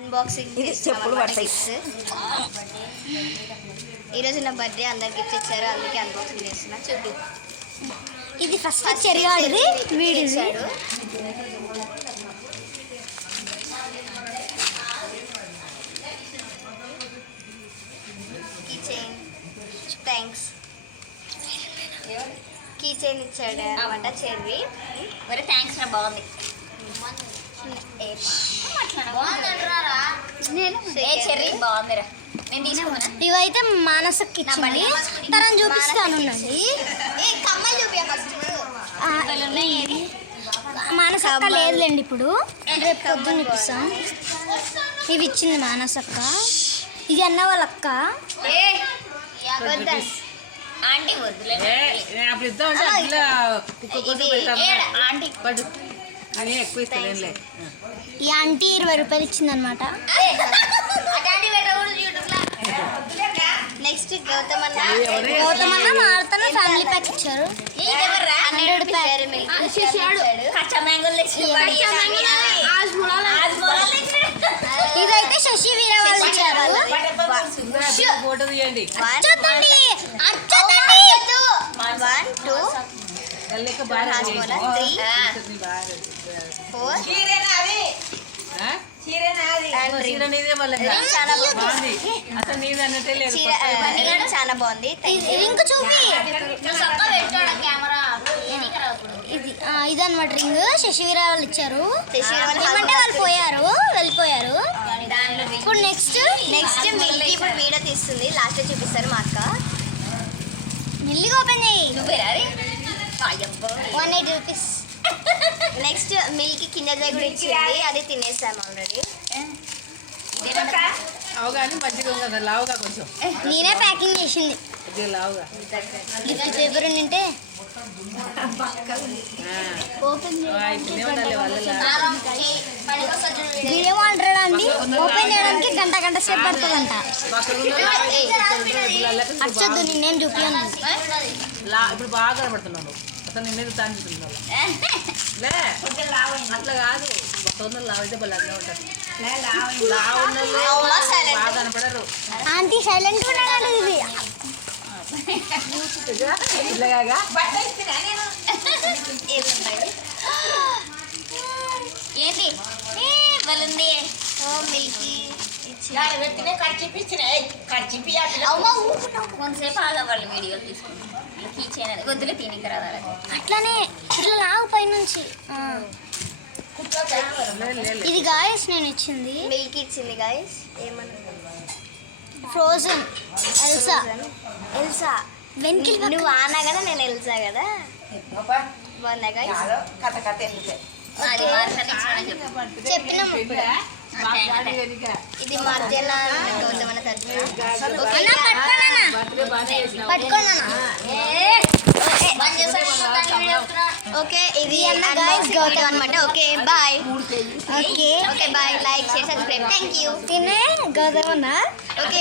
Unboxing ఈరోజు నా birthday అందరు గిఫ్ట్స్ ఇచ్చారు, అందుకే అన్బాక్సింగ్ చేస్తున్నా. చూడు, ఇది ఫస్ట్ చెరిగాడిది వీడిసాడు. Key chain, thanks. Key chain ఇచ్చాడు అనమాట చెర్రీ. మరి థ్యాంక్స్ రా, బాగుంది. చెర్రీ బాగుందిరా, నేను తీసుకున్నా. ఇవైతే మానసకి ఇచ్చింది, తనని చూపిస్తాను. మానసక్క లేదులేండి, ఇప్పుడు రేపు పొద్దున్న చూపిస్తాం. ఇవి ఇచ్చింది మానసక్క. ఇది అన్న వాళ్ళ అక్క. ఆంటీ వద్దులే, ఈ ఆంటీ 20 రూపాయలు ఇచ్చింది అనమాట. నెక్స్ట్ గౌతమన్న మారుతున్న ఫ్యామిలీ ప్యాక్ ఇచ్చారు. 100 రూపాయలు. ఇదైతే శశి వీర వాళ్ళు ఇచ్చారు. చూడండి, 1 2 3 4 చాలా బాగుంది. రింగ్ చూపి. ఇది అనమాట రింగ్. శశివీర వాళ్ళు ఇచ్చారు. ఏమంటే వాళ్ళు వెళ్ళిపోయారు. ఇప్పుడు నెక్స్ట్ మిల్కి ఇప్పుడు వీడియో తీస్తుంది, లాస్ట్ చూపిస్తారు మా అక్క. మెల్లిగా ఓపెన్ చేయి. 180 రూపీస్. నెక్స్ట్ మిల్కి కింద కూడా ఇచ్చింది, అది తినేసాము ఆల్రెడీ. నేనే ప్యాకింగ్ చేసింది. గిఫ్ట్ పేపర్ ఉంటే మీరేమంటారా అండి? ఓపెన్ చేయడానికి గంట సేపు పడుతుందంట. అచ్చొద్దు, నేనేం చూపించాను. ఇప్పుడు బాగా కనబడుతున్నాను అసలు, నేనేది తాంచుతున్నాను అట్లా కాదు. లావు అయితే బలంగా ఉంటుంది. బాగా కనపడరు. ఆంటీ సైలెంట్ ఇది. ఏంటి బలుంది? మిల్కి కొంతసేపు ఆగవాళ్ళు వీడియోలు తీసుకుని కీచేనది వద్దులే తినికి రావాలి. అట్లానే ఇట్లా లావు పైనుంచి. ఇది గాయస్ నేను ఇచ్చింది. మిల్కి ఇచ్చింది గాయస్. ఏమన్నా ఫ్రోజన్ ఎల్సా వెంకిల్. నువ్వు ఆనా కదా, నేను ఎల్సా కదా. బాగుందా గాయస్? చెప్పినాము. ఇది మధ్యలో గౌతమన్న తరఫున. ఓకే, ఇది గౌతమ్ అనమాట. Okay bye. Okay bye. Like share subscribe. Thank you. తినే గౌతమన్న. ఓకే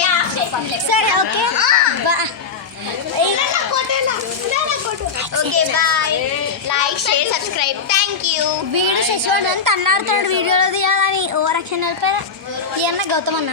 సరే. Okay okay bye. Like share subscribe. Thank you. వీడు శశివాడు అని తన్నాడుతాడు వీడియోలో తీయాలని ఓవర్ యాక్షన్ అయిపోయా. ఈ అన్న గౌతమన్న.